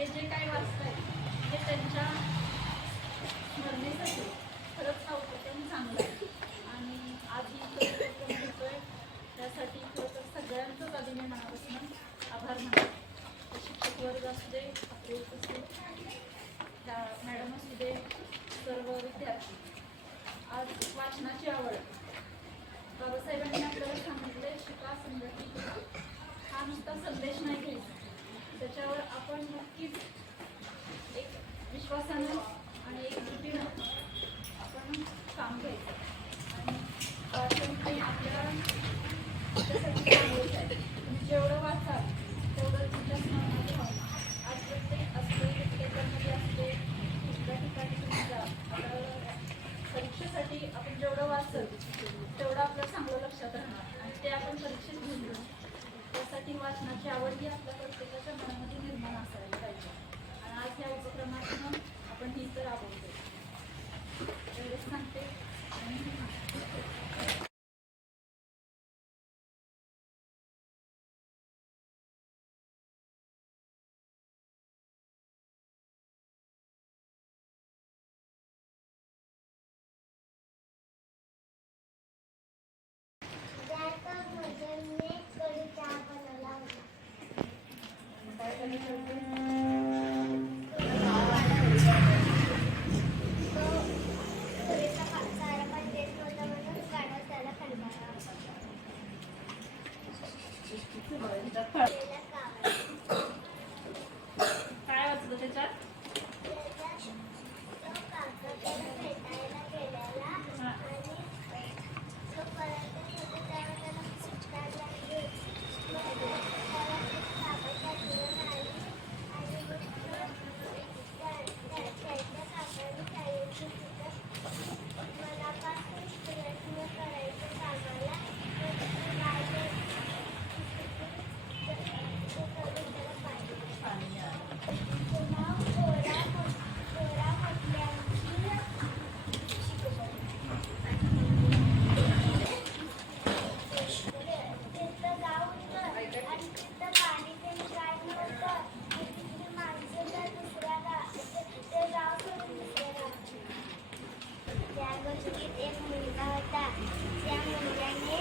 ते जे काही वाचताय ते त्यांच्या स्मरणेसाठी खरंच हा उपक्रम चांगला आहे. आणि आज ही उपक्रम घेतोय त्यासाठी खरं तर सगळ्यांचंच आधी मी मनापासून आभार मानते. शिक्षक वर्ग असू दे, आपले उपस्थित त्या मॅडम असू दे, सर्व विद्यार्थी. आज वाचनाची आवड, बाबासाहेबांनी आपल्याला सांगितले शिका संघटित व्हा. हा नुसता संदेश नाही घ्यायचा, त्याच्यावर आपण नक्कीच एक विश्वासानं आणि एक कृतीनं आपण काम घ्यायचं. आणि वाचन हे आपल्यासाठी चांगलंच आहे. तुम्ही जेवढं वाचाल तेवढं तुमच्या स्मरणात राहणार. आज प्रत्येक असते त्याच्यामध्ये असते कुठल्या ठिकाणी तुम्ही जा, आता परीक्षेसाठी आपण जेवढं वाचल तेवढं आपलं चांगलं लक्षात राहणार आणि ते आपण परीक्षेत घेऊन जाऊ. त्यासाठी वाचनाची आवड ही आपल्या प्रत्येकाच्या मनामध्ये निर्माण असायला पाहिजे. आणि आज या उपक्रमातून आपण ही तर राबवतो. एवढेच सांगते आणि काय वाचलं त्याच्यात? एक मुलगा होता. त्या मुलग्याने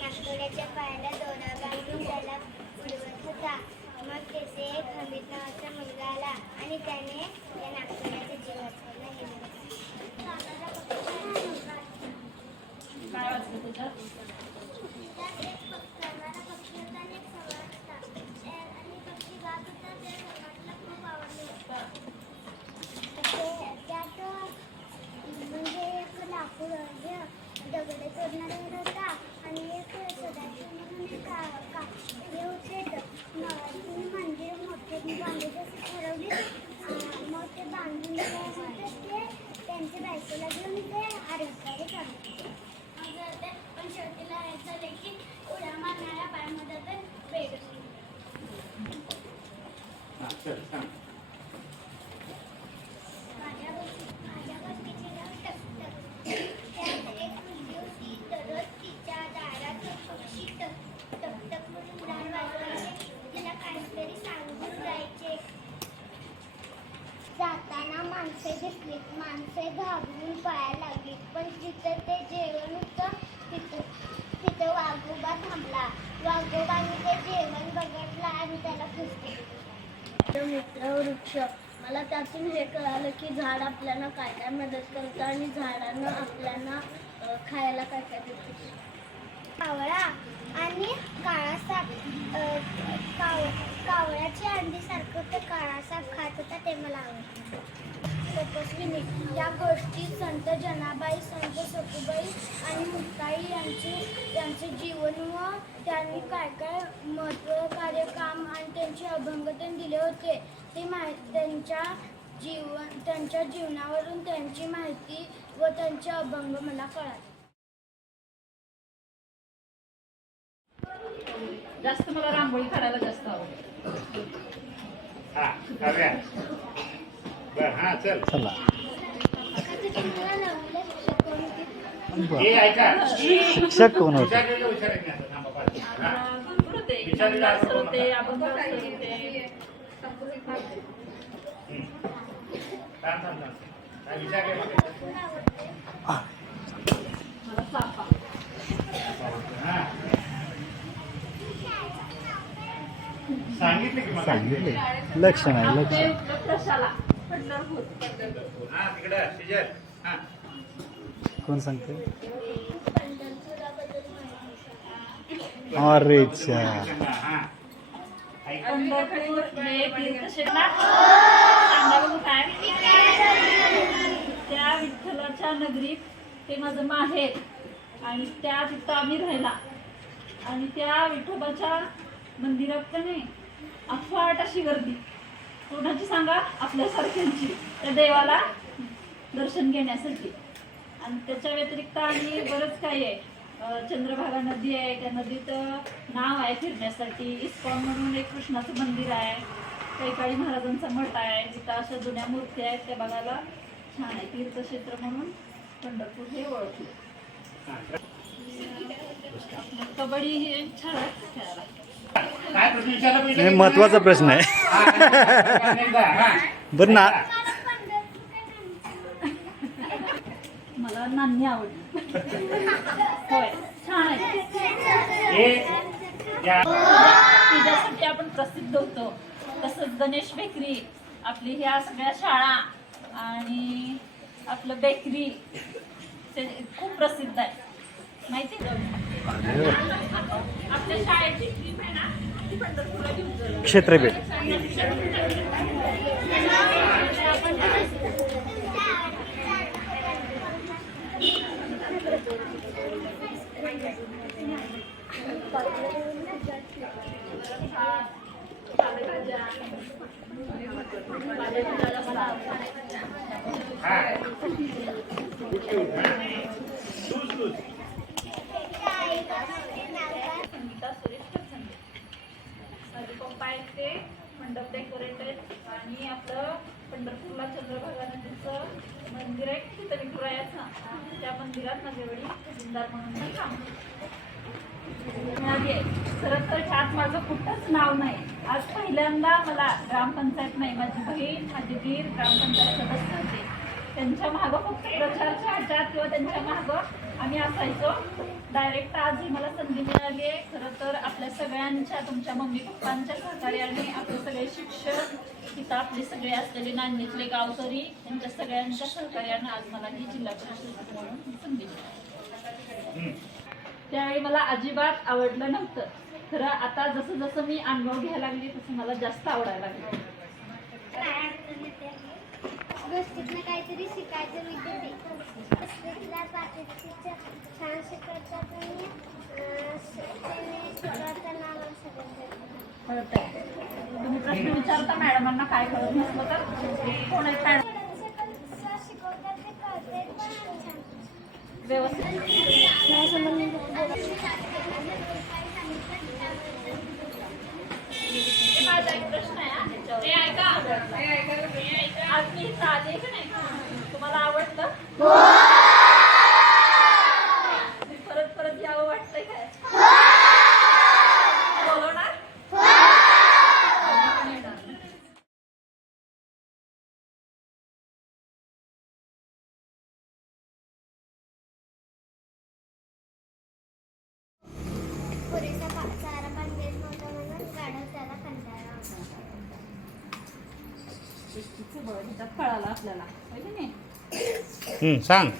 नागतोड्याच्या पायाला दोरा बांधून त्याला उडवत होता. मग तेथे एक हमीद नावाचा मुलगा आला आणि त्याने त्या नागतोड्याचा जीव वाचवायला गेला. काय वाचलं त्याच्यात? एक करणारा पक्षी होता आणि एक समाज होता. आणि पक्षी गात होता. त्या समाजला खूप आवडले. त्यात म्हणजे एक लाकूड दगड तोडणारा होता आणि एक सदाशिव म्हणून हे होते. तुम्ही मंदिर मोठे बांधायचे असं ठरवले. मग ते बांधून ते त्यांच्या बायकोला घेऊन ते आरंगाकडे चालले. पण शेवटीला हे झाले की उड्या मारणाऱ्या पायामध्ये बेड. माझ्या गोष्टीची नाव टकटक. त्यात एक मुलगी होती. दररोज तिच्या दारात पक्षी टकटक म्हणून दार वाजवायचे. तिला काहीतरी सांगून जायचे. जाताना माणसे दिसली. माणसे घाबरून पळायला लागली. पण जिथं ते जेवण होतं तिथं वाघोबा थांबला. वाघोबाने ते जेवण बघितलं आणि त्याला खुश केलं. मित्र वृक्ष. मला त्यातून हे कळालं की झाड आपल्याला काय काय मदत करतं आणि झाडानं आपल्याला खायला काय काय देतं. कावळा आणि काळा साप. कावळ्याची अंडीसारखं ते काळा साप खात होता ते मला आवडतं. तपस्विनी. या गोष्टी संत जनाबाई, संत सखुबाई आणि मुक्ताई यांचे जीवन व त्यांनी काय काय महत्त्वकार्य काम आणि त्यांचे अभंग दिले होते ते त्यांच्या जीवनावरून त्यांची माहिती व त्यांचे अभंग मला कळाले. जास्त मला रांगोळी काढायला जास्त आवडते. शिक्षक कोण होते? भरपूर होते, अभंग होते. काय विचार काय मला चाफा. सांगितलं की मला. सांगितले लक्ष नाही लक्ष आपले प्रशाला पंढरपूर. हा तिकडं सिजर. हा कोण सांगते पंढरपुराबद्दल माहिती अरे चा हा ऐक. पंढरपूर हे तीर्थक्षेत्र सांगा बघू काय. त्या विठ्ठलाच्या नगरीत ते माझं माहेर आणि त्या तिथं आम्ही राहिला आणि त्या विठोबाच्या मंदिरात का नाही अफाट अशी गर्दी. कोणाची सांगा? आपल्यासारख्यांची त्या देवाला दर्शन घेण्यासाठी. आणि त्याच्या व्यतिरिक्त आणि बरंच काही आहे. चंद्रभागा नदी आहे, त्या नदीत नाव आहे फिरण्यासाठी. इस्कॉन म्हणून एक कृष्णाचं मंदिर आहे, कैकाळी महाराजांचा मठ आहे, तिथं अशा जुन्या मूर्ती आहेत, त्या बघायला छान आहे. तीर्थक्षेत्र म्हणून पंढरपूर हे ओळखले. कबड्डी हे छान आहे खेळायला. काय प्रश्न विचारला पहिले? हे महत्वाचा प्रश्न आहे हा, एकदा, हा. बरं ना मला नाणी आवडली. होय छान आहे. हे या. तिच्यासाठी आपण प्रसिद्ध होतो. तसंच गणेश बेकरी, आपली ह्या सगळ्या शाळा आणि आपलं बेकरी ते खूप प्रसिद्ध आहे. माहिती आहे? आपल्या शाळेची ट्रिप आहे ना ती पंढरपूरला घेऊन जाऊ. क्षेत्रभेट हा. लूज, लूज. संगीता सुरेश टकसंगे. माझे पप्पा आहेत ते मंडप डेकोरेटर आणि आपलं पंढरपूरला चंद्रभागा नदीचं मंदिर आहे तिथं विठुरायाचं. त्या मंदिरात माझे वडील खजिनदार म्हणून काम मिळाली आहे. खरं तर ह्यात माझं कुठंच नाव नाही. आज पहिल्यांदा मला ग्रामपंचायत नाही, माझी बहीण माझी दीर ग्रामपंचायत सदस्य होते. त्यांच्या मागं फक्त प्रचारच्या ह्याच्यात किंवा त्यांच्या मागं आम्ही असायचो. डायरेक्ट आज ही मला संधी मिळाली आहे. खरं तर आपल्या सगळ्यांच्या, तुमच्या मम्मी पप्पांच्या सहकार्याने, आपले सगळे शिक्षक, तिथं आपले सगळे असलेले नांदेडले गावकरी, त्यांच्या सगळ्यांच्या सहकार्याने आज मला ही जिल्हा परिषद म्हणून संधी मिळाली. त्यावेळी मला अजिबात आवडलं नव्हतं. खरं आता जसं जसं मी अनुभव घ्यायला लागले तसं मला जास्त आवडायला लागलं. गोष्टीतनं काहीतरी शिकायचं विचारते. गोष्टीतल्या पाठीच्या छान शिकवतात आणि त्याने शिकवताना मला सगळं कळतंय. तुम्ही प्रश्न विचारता मॅडमांना काय कळत नसलं तर कोण आहेत मॅडम शिकवतात ते कळते पण छान. व्यवस्थित. माझा एक प्रश्न आहे हा ह्याच्यावर. आज मी इथं आले की नाही, तुम्हाला आवडतं? मी परत परत यावं वाटतंय काय? बोलवणार? पुरेसा चारा पाणी देत नव्हता म्हणून गाढव त्याला कंटाळला होता. ह्याच्यात कळालं आपल्याला, होय की नाही? सांग.